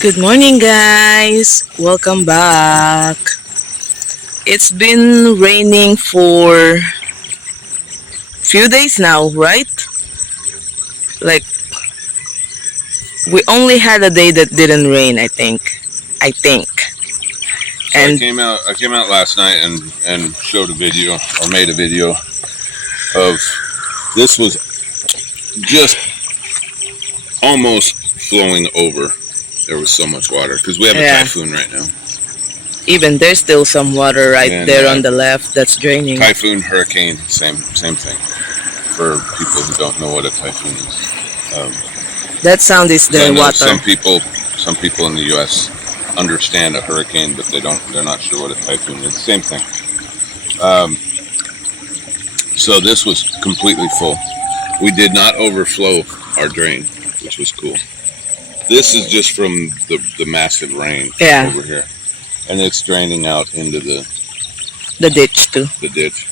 Good morning, guys. Welcome back. It's been raining for few days now, right? Like we only had a day that didn't rain, I think. So And I came out last night and showed a video or made a video of this was just almost flowing over. There was so much water because we have a typhoon right now. even there's still some water right there on the left that's draining. Typhoon, hurricane, same thing. For people who don't know what a typhoon is, That sound is the water. Some people in the U.S. understand a hurricane, but they're not sure what a typhoon is. Same thing. So this was completely full. We did not overflow our drain, which was cool. This is just from the massive rain over here, and it's draining out into the ditch too. The ditch.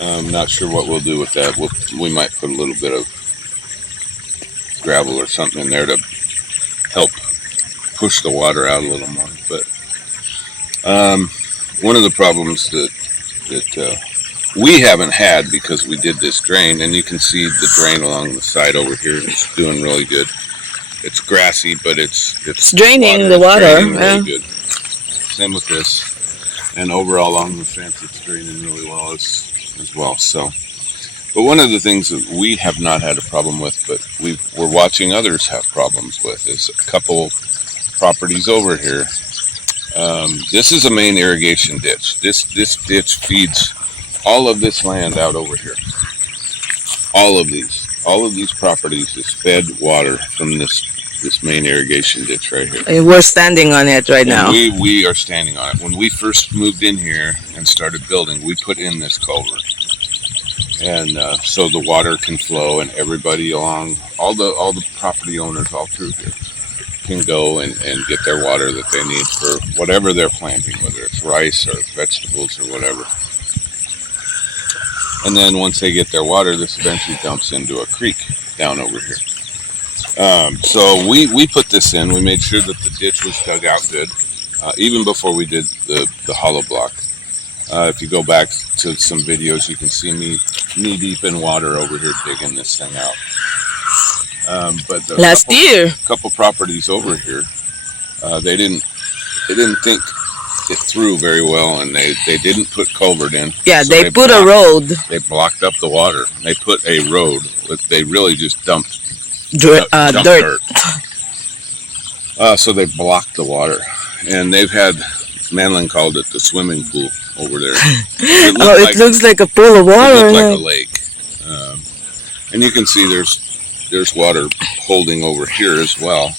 I'm not sure what we'll do with that. We might put a little bit of gravel or something in there to help push the water out a little more. But one of the problems that we haven't had because we did this drain, and you can see the drain along the side over here. It's doing really good. It's grassy, but it's draining the water. Really good. Same with this, and overall along the fence, it's draining really well as well. So, but one of the things that we have not had a problem with, but we're watching others have problems with, is a couple properties over here. This is a main irrigation ditch. This ditch feeds all of this land out over here. All of these properties is fed water from this main irrigation ditch right here. And we're standing on it right now. We are standing on it. When we first moved in here and started building, we put in this culvert, and so the water can flow, and everybody along, all the property owners all through here can go and get their water that they need for whatever they're planting, whether it's rice or vegetables or whatever. And then once they get their water, this eventually dumps into a creek down over here. So we put this in. We made sure that the ditch was dug out good, even before we did the hollow block. If you go back to some videos, you can see me knee deep in water over here digging this thing out. But last year, a couple properties over here, they didn't think it through very well, and they didn't put culvert in. Yeah, so they put a road. They blocked up the water. They put a road, but they really just dumped dirt. So they blocked the water, and they've had, Manlin called it the swimming pool over there. It looks like a pool of water. It looked like a lake. And you can see there's water holding over here as well,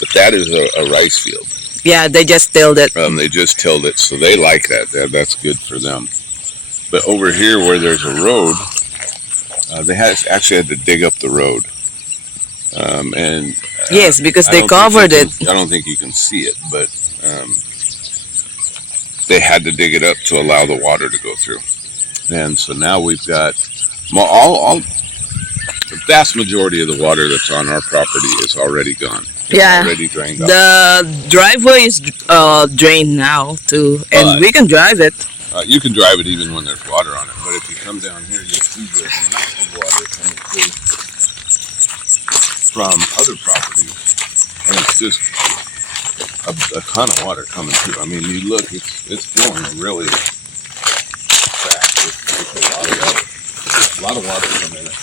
but that is a rice field. Yeah, they just tilled it. They just tilled it, so they like that. That's good for them. But over here where there's a road, they actually had to dig up the road. Yes, because they covered it. I don't think you can see it, but they had to dig it up to allow the water to go through. And so now we've got the vast majority of the water that's on our property is already gone. It's already drained out. The driveway is drained now too, and we can drive it. You can drive it even when there's water on it, but if you come down here, you'll see the amount of water coming through from other properties, and it's just a ton of water coming through. I mean, you look, it's flowing really fast. It's a lot of water coming in it.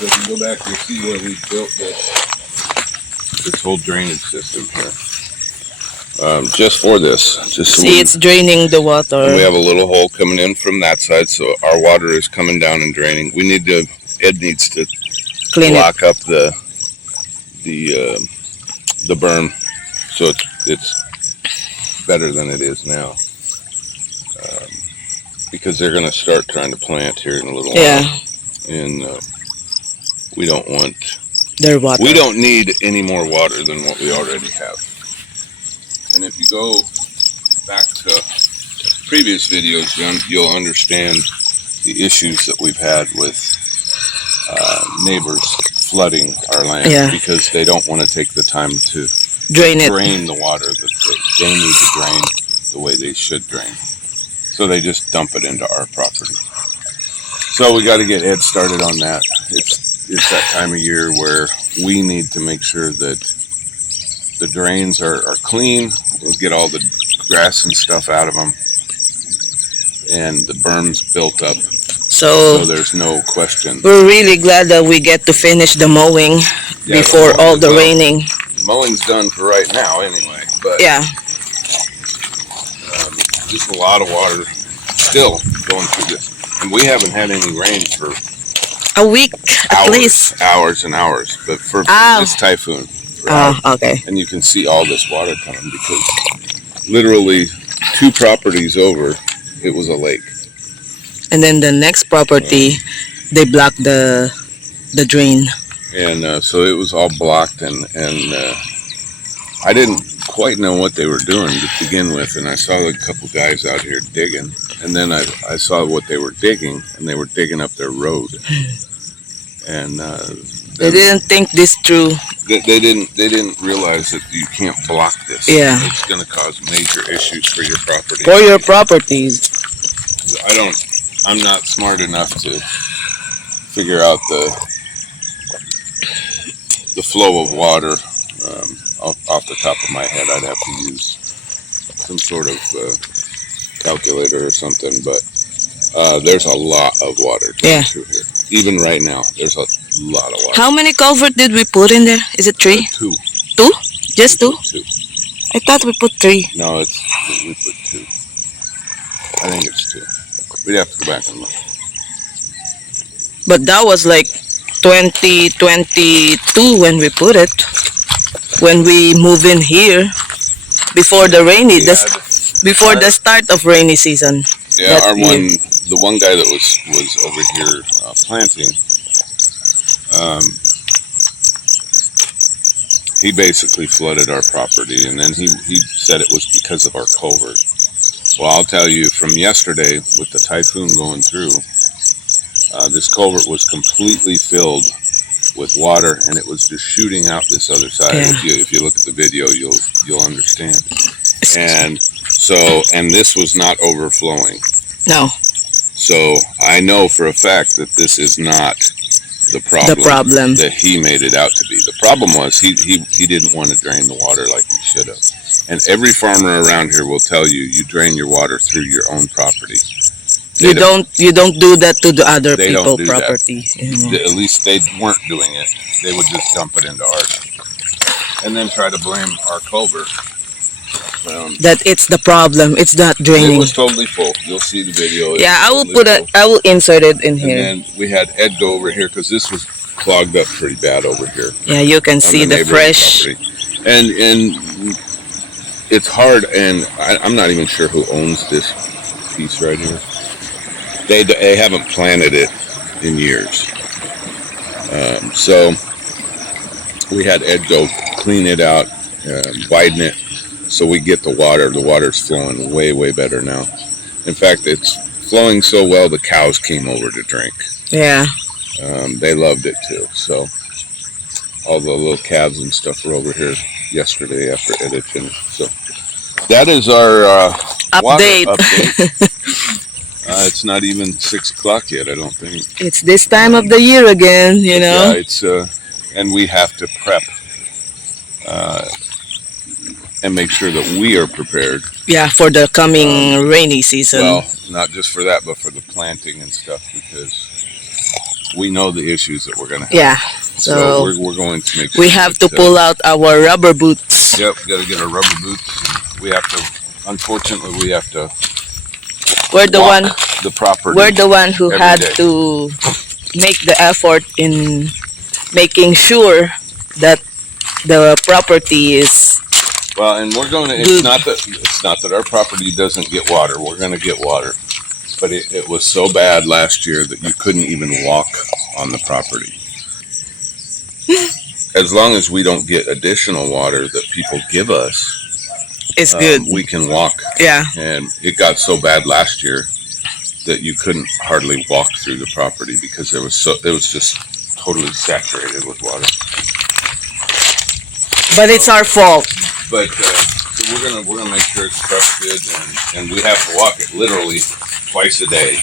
So if you go back, you'll see where we built this whole drainage system here. Just for this. It's draining the water. And we have a little hole coming in from that side, so our water is coming down and draining. Ed needs to block up the berm, so it's better than it is now. Because they're going to start trying to plant here in a little while. And we don't want their water. We don't need any more water than what we already have. And if you go back to previous videos, you'll understand the issues that we've had with neighbors flooding our land Yeah. because they don't want to take the time to Drain it. drain the water that they need to drain the way they should drain. So they just dump it into our property. So we got to get Ed started on that. It's that time of year where we need to make sure that the drains are clean. We'll get all the grass and stuff out of them, and the berms built up. So So there's no question. we're really glad that we get to finish the mowing Yeah, before all the well, raining. Mowing's done for right now, anyway. But Yeah. just a lot of water still going through this, and we haven't had any rain for A week at least. hours and hours. But for Oh. this typhoon, for Oh, hours. okay. And you can see all this water coming because literally 2 properties over, it was a lake. And then the next property, they blocked the drain. And so it was all blocked, and I didn't quite know what they were doing to begin with, and I saw a couple guys out here digging, and then I saw what they were digging, and they were digging up their road. And They didn't think this through. they didn't realize that you can't block this. Yeah. It's going to cause major issues for your property. For your properties. I'm not smart enough to figure out the flow of water off the top of my head. I'd have to use some sort of calculator or something, but there's a lot of water going Yeah. through here. Even right now, there's a lot of water. How many culvert did we put in there? Is it 3? 2. 2? Just 2? 2. I thought we put 3. No, we put 2. I think it's 2. We'd have to go back and look. But that was like 2022 when we put it. When we move in here. Before the rainy, We had- before the start of rainy season. Yeah, that year. the one guy that was over here planting, he basically flooded our property, and then he said it was because of our culvert. Well, I'll tell you, from yesterday with the typhoon going through, this culvert was completely filled with water, and it was just shooting out this other side. Yeah. If you look at the video, you'll understand. And this was not overflowing. No, So I know for a fact that this is not the problem that he made it out to be. The problem was he didn't want to drain the water like he should have. And every farmer around here will tell you drain your water through your own property. you don't do that to the other They don't people do that. property. You know. At least they weren't doing it. They would just dump it into ours, and then try to blame our culvert. That it's the problem. It's not It draining. was totally full. You'll see the video. It Yeah, was I will totally full. I will insert it in And here. then we had Ed go over here because this was clogged up pretty bad over here. Yeah, you can on see the neighboring fresh. property. And it's hard, and I'm not even sure who owns this piece right here. They haven't planted it in years. So we had Ed go clean it out, widen it, so we get the water. The water's flowing way, way better now. In fact, it's flowing so well the cows came over to drink. Yeah. They loved it too. So all the little calves and stuff were over here yesterday after Ed finished. So that is our water Update. update. It's not even 6 o'clock yet, I don't think. It's this time of the year again, you know. Yeah, it's and we have to prep and make sure that we are prepared. Yeah, for the coming rainy season. Well, not just for that, but for the planting and stuff, because we know the issues that we're going to have. Yeah. So So we're going to make sure we have to that, pull out our rubber boots. Yep, got to get our rubber boots. We have to. Unfortunately, we have to We're the walk one. the property. We're the one who every had day. to make the effort in making sure that the property is Well, and we're going to. Good. It's not that our property doesn't get water. We're going to get water, but it was so bad last year that you couldn't even walk on the property. As long as we don't get additional water that people give us, it's good. we can walk. Yeah. And it got so bad last year that you couldn't hardly walk through the property because it was just totally saturated with water. But it's our fault. But so we're gonna make sure it's trusted, and we have to walk it literally twice a day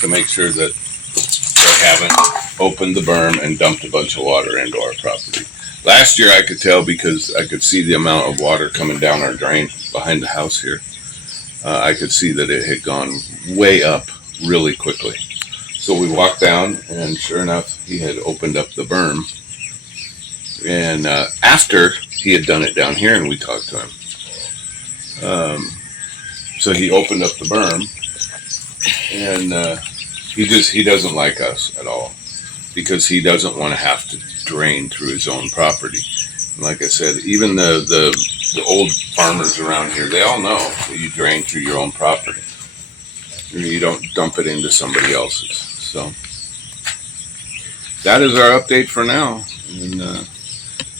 to make sure that they haven't opened the berm and dumped a bunch of water into our property. Last year I could tell because I could see the amount of water coming down our drain behind the house here. I could see that it had gone way up really quickly. So we walked down, and sure enough, he had opened up the berm. And after he had done it down here, and we talked to him, so he opened up the berm, and he doesn't like us at all because he doesn't want to have to drain through his own property. And like I said, even the old farmers around here, they all know that you drain through your own property. You don't dump it into somebody else's. So that is our update for now, and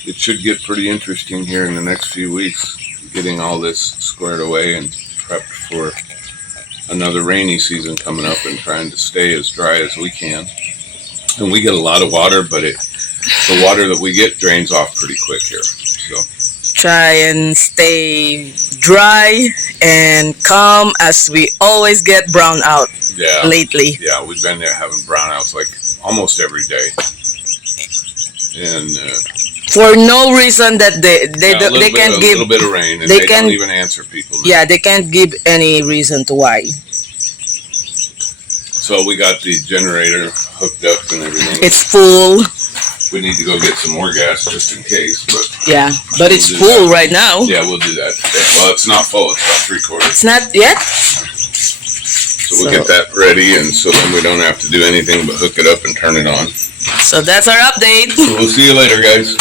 it should get pretty interesting here in the next few weeks, getting all this squared away and prepped for another rainy season coming up and trying to stay as dry as we can. And we get a lot of water, but the water that we get drains off pretty quick here. So Try and stay dry and calm, as we always get brown out lately. Yeah, we've been there having brownouts like almost every day. And for no reason that they can't give a little bit of rain, and they don't even answer people now. Yeah, they can't give any reason to why. So we got the generator hooked up and everything. It's full. We need to go get some more gas just in case, but yeah, but it's full right now. Yeah, we'll do that today. Well, it's not full; it's about 3/4. It's not yet. So we'll get that ready, and so then we don't have to do anything but hook it up and turn it on. So that's our update. So we'll see you later, guys.